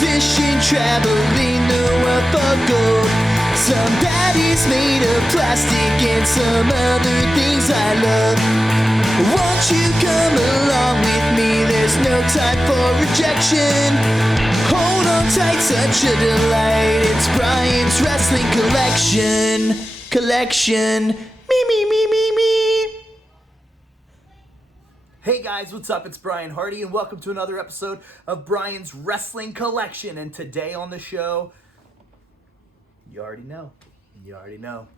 musician traveling the world for gold. Somebody's made of plastic and some other things I love. Won't you come along with me? There's no time for rejection. Hold on tight, such a delight. It's Brian's Wrestling Collection. Me. Hey guys, what's up? It's Brian Hardy and welcome to another episode of Brian's Wrestling Collection. And today on the show, you already know.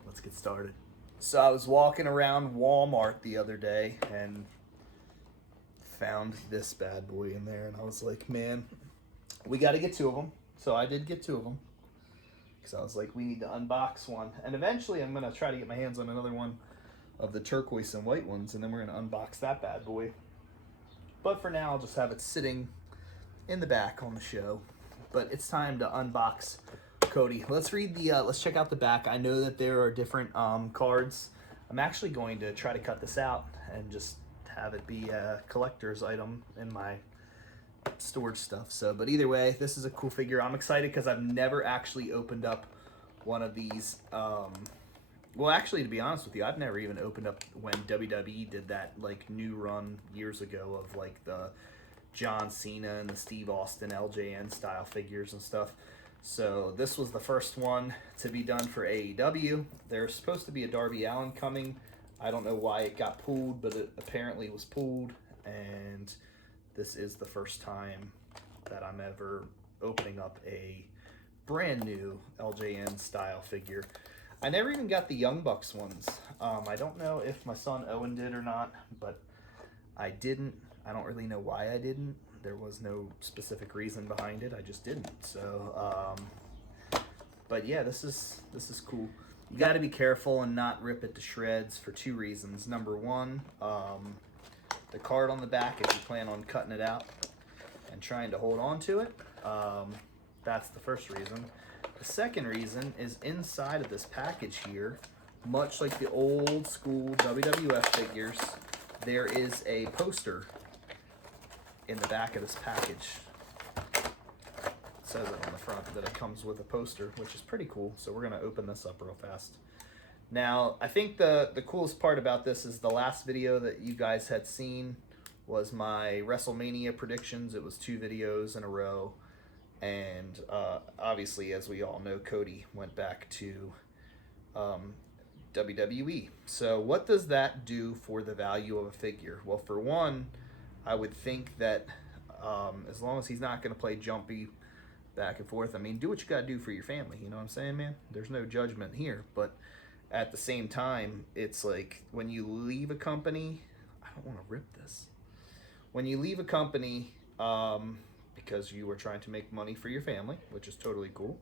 Let's get started. So I was walking around Walmart the other day and found this bad boy in there. And I was like, man, we got to get two of them. So I did get two of them. Because I was like, we need to unbox one. And eventually I'm going to try to get my hands on another one of the turquoise and white ones, and then we're going to unbox that bad boy. But for now, I'll just have it sitting in the back on the show. But it's time to unbox Cody. Let's check out the back. I know that there are different cards. I'm actually going to try to cut this out and just have it be a collector's item in my storage stuff. But either way, this is a cool figure. I'm excited because I've never actually opened up one of these. Well, actually, to be honest with you, I've never even opened up when WWE did that like new run years ago of like the John Cena and the Steve Austin LJN style figures and stuff. So this was the first one to be done for AEW. There's supposed to be a Darby Allin coming. I don't know why it got pulled, but it apparently was pulled. And this is the first time that I'm ever opening up a brand new LJN style figure. I never even got the Young Bucks ones. I don't know if my son Owen did or not, but I didn't. I don't really know why I didn't. There was no specific reason behind it. I just didn't. So, but yeah, this is cool. You got to be careful and not rip it to shreds for two reasons. Number one, the card on the back, if you plan on cutting it out and trying to hold on to it, that's the first reason. The second reason is inside of this package here, much like the old school WWF figures, there is a poster in the back of this package. It says it on the front that it comes with a poster, which is pretty cool. So we're going to open this up real fast. Now, I think the coolest part about this is the last video that you guys had seen was my WrestleMania predictions. It was 2 videos in a row. And obviously, as we all know, Cody went back to WWE. So what does that do for the value of a figure? Well, for one, I would think that as long as he's not going to play jumpy back and forth, I mean, do what you got to do for your family. You know what I'm saying, man? There's no judgment here. But at the same time, it's like when you leave a company, I don't want to rip this. When you leave a company, because you were trying to make money for your family, which is totally cool,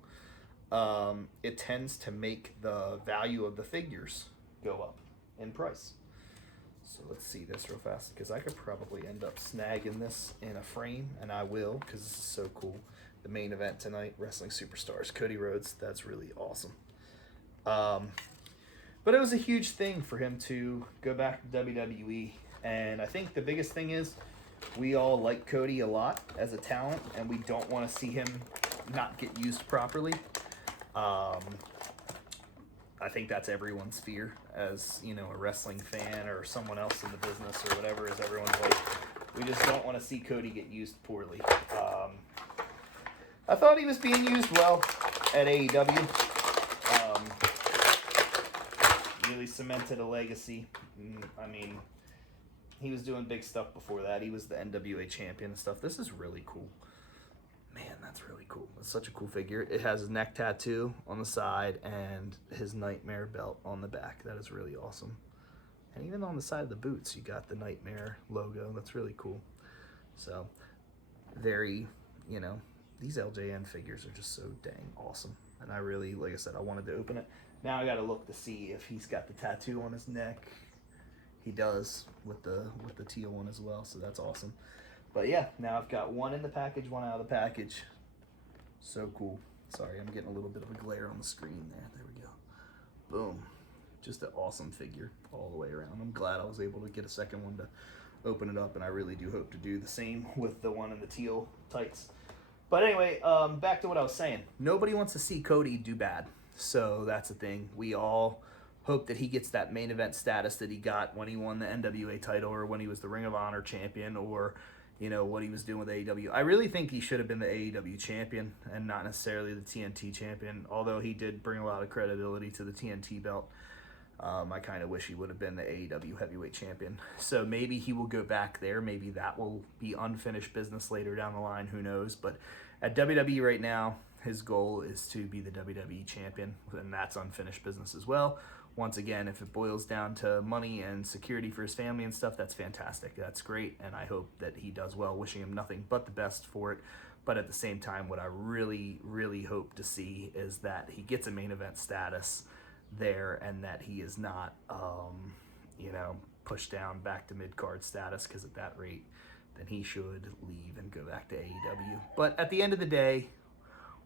it tends to make the value of the figures go up in price. So let's see this real fast, because I could probably end up snagging this in a frame, and I will, because this is so cool. The main event tonight, Wrestling Superstars, Cody Rhodes. That's really awesome. But it was a huge thing for him to go back to WWE, and I think the biggest thing is we all like Cody a lot as a talent, and we don't want to see him not get used properly. I think that's everyone's fear as, you know, a wrestling fan or someone else in the business or whatever, is everyone's like, we just don't want to see Cody get used poorly. I thought he was being used well at AEW. Really cemented a legacy. I mean, he was doing big stuff before that. He was the NWA champion and stuff. This is really cool. Man, that's really cool. It's such a cool figure. It has his neck tattoo on the side and his Nightmare belt on the back. That is really awesome. And even on the side of the boots, you got the Nightmare logo. That's really cool. So, very, you know, these LJN figures are just so dang awesome. And I really, like I said, I wanted to open it. Now I got to look to see if he's got the tattoo on his neck. He does with the teal one as well, so that's awesome. But yeah, now I've got one in the package, one out of the package. So cool. Sorry, I'm getting a little bit of a glare on the screen there. There we go. Boom. Just an awesome figure all the way around. I'm glad I was able to get a second one to open it up, and I really do hope to do the same with the one in the teal tights. But anyway, back to what I was saying. Nobody wants to see Cody do bad. So that's the thing. We all hope that he gets that main event status that he got when he won the NWA title, or when he was the Ring of Honor champion, or what he was doing with AEW. I really think he should have been the AEW champion and not necessarily the TNT champion, although he did bring a lot of credibility to the TNT belt. I kind of wish he would have been the AEW heavyweight champion. So maybe he will go back there. Maybe that will be unfinished business later down the line. Who knows? But at WWE right now, his goal is to be the WWE champion, and that's unfinished business as well. Once again, if it boils down to money and security for his family and stuff, that's fantastic. That's great, and I hope that he does well. Wishing him nothing but the best for it. But at the same time, what I really, really hope to see is that he gets a main event status there, and that he is not, pushed down back to mid-card status, because at that rate, then he should leave and go back to AEW. But at the end of the day,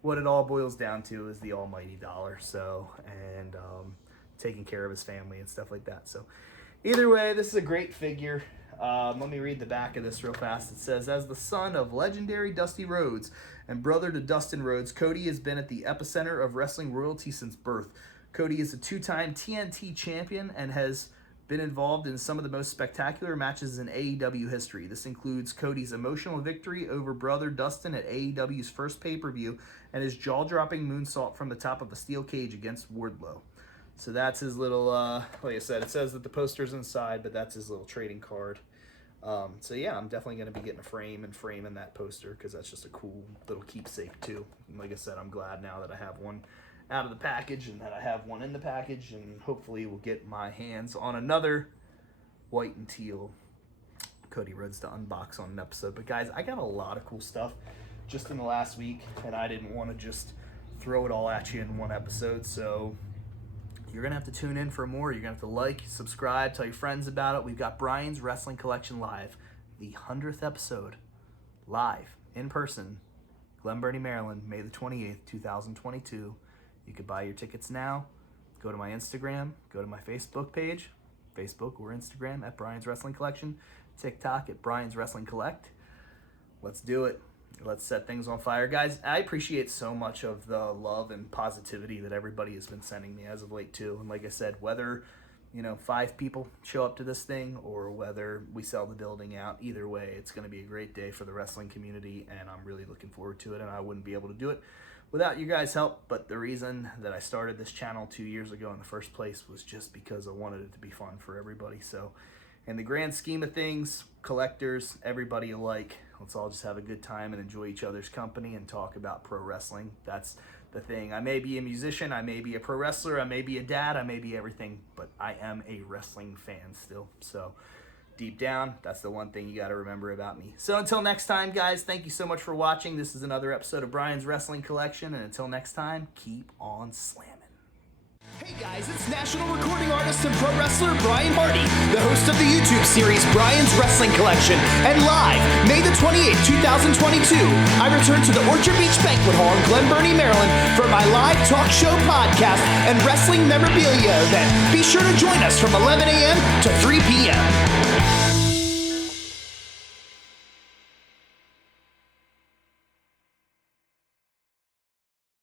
what it all boils down to is the almighty dollar. So, and taking care of his family and stuff like that. So either way, this is a great figure. Let me read the back of this real fast. It says, as the son of legendary Dusty Rhodes and brother to Dustin Rhodes, Cody has been at the epicenter of wrestling royalty since birth. Cody is a two-time TNT champion and has been involved in some of the most spectacular matches in AEW history. This includes Cody's emotional victory over brother Dustin at AEW's first pay-per-view and his jaw-dropping moonsault from the top of a steel cage against Wardlow. So that's his little, like I said, it says that the poster's inside, but that's his little trading card. So yeah, I'm definitely going to be getting a frame and framing that poster, because that's just a cool little keepsake too. And like I said, I'm glad now that I have one out of the package and that I have one in the package, and hopefully we'll get my hands on another white and teal Cody Rhodes to unbox on an episode. But guys, I got a lot of cool stuff just in the last week, and I didn't want to just throw it all at you in one episode, so you're going to have to tune in for more. You're going to have to like, subscribe, tell your friends about it. We've got Brian's Wrestling Collection Live, the 100th episode, live, in person, Glen Burnie, Maryland, May the 28th, 2022. You could buy your tickets now. Go to my Instagram, go to my Facebook page, Facebook or Instagram at Brian's Wrestling Collection, TikTok at Brian's Wrestling Collect. Let's do it. Let's set things on fire. Guys, I appreciate so much of the love and positivity that everybody has been sending me as of late too. And like I said, whether 5 people show up to this thing or whether we sell the building out, either way, it's going to be a great day for the wrestling community, and I'm really looking forward to it. And I wouldn't be able to do it without you guys' help. But the reason that I started this channel 2 years ago in the first place was just because I wanted it to be fun for everybody. So in the grand scheme of things, collectors, everybody alike, let's all just have a good time and enjoy each other's company and talk about pro wrestling. That's the thing. I may be a musician, I may be a pro wrestler, I may be a dad, I may be everything, but I am a wrestling fan still. So deep down, that's the one thing you got to remember about me. So until next time, guys, thank you so much for watching. This is another episode of Brian's Wrestling Collection, and until next time, keep on slamming. Hey guys, it's national recording artist and pro wrestler Brian Hardy, the host of the YouTube series Brian's Wrestling Collection, and live, May the 28th, 2022, I return to the Orchard Beach Banquet Hall in Glen Burnie, Maryland for my live talk show podcast and wrestling memorabilia event. Be sure to join us from 11 a.m. to 3 p.m.